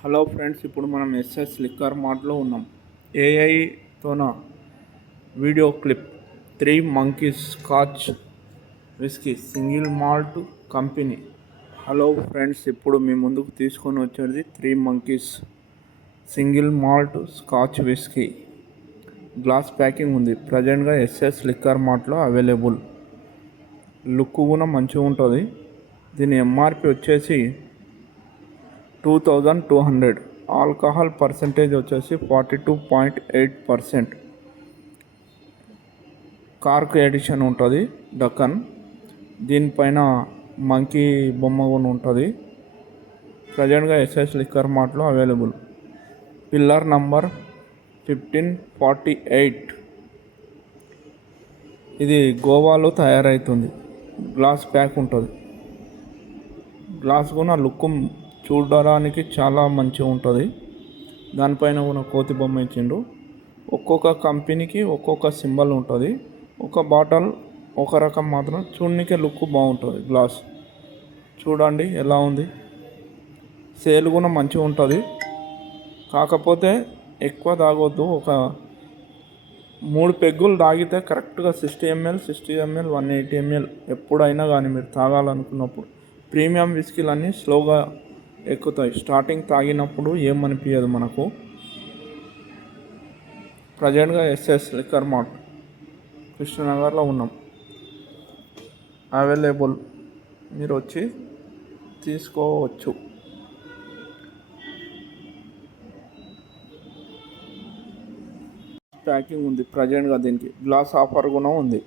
Hello friends, ఇప్పుడు మనం SS liquor మార్ట్లో ఉన్నాం. ఏఐతోన video clip 3 monkeys scotch whisky single malt company. Hello friends, ఇప్పుడు మీ ముందుకు తీసుకొని వచ్చేది 3 మంకీస్ సింగిల్ మాల్ట్ స్కాచ్ విస్కీ. గ్లాస్ ప్యాకింగ్ ఉంది. ప్రజెంట్గా ఎస్ఎస్ లిక్కర్ మార్ట్లో అవైలబుల్. లుక్ కూడా మంచిగా ఉంటుంది. దీని ఎంఆర్పి వచ్చేసి 2200. ఆల్కహాల్ పర్సెంటేజ్ వచ్చేసి 42.8%. కార్క్ ఎడిషన్ ఉంటుంది డక్కన్. దీనిపైన మంకీ బొమ్మ కూడా ఉంటుంది. ప్రజెంట్గా ఎస్ఎస్ లిక్కర్ మార్ట్లో అవైలబుల్. Pillar number 1548. ఇది గోవాలో తయారవుతుంది. గ్లాస్ ప్యాక్ ఉంటుంది. గ్లాస్ కూడా లుక్ చూడడానికి చాలా మంచిగా ఉంటుంది. దానిపైన కూడా కోతి బొమ్మ ఇచ్చిండు. ఒక్కొక్క కంపెనీకి ఒక్కొక్క సింబల్ ఉంటుంది. ఒక బాటిల్ ఒక రకం మాత్రం చూడనికే లుక్ బాగుంటుంది. గ్లాస్ చూడండి ఎలా ఉంది. సేల్ కూడా మంచిగా ఉంటుంది. కాకపోతే ఎక్కువ తాగొద్దు. ఒక 3 పెగ్గులు తాగితే కరెక్ట్గా 60 ml 180 ml ఎప్పుడైనా కానీ మీరు తాగాలనుకున్నప్పుడు. ప్రీమియం విస్కీలన్నీ స్లోగా ఎక్కుతాయి. స్టార్టింగ్ తాగినప్పుడు ఏమనిపించదు మనకు. ప్రజెంట్గా ఎస్ఎస్ లిక్కర్ మార్ట్ కృష్ణనగర్లో ఉన్నాం. అవైలబుల్, మీరు వచ్చి తీసుకోవచ్చు. ప్యాకింగ్ ఉంది. ప్రజెంట్గా దీనికి గ్లాస్ ఆఫర్ కూడా ఉంది.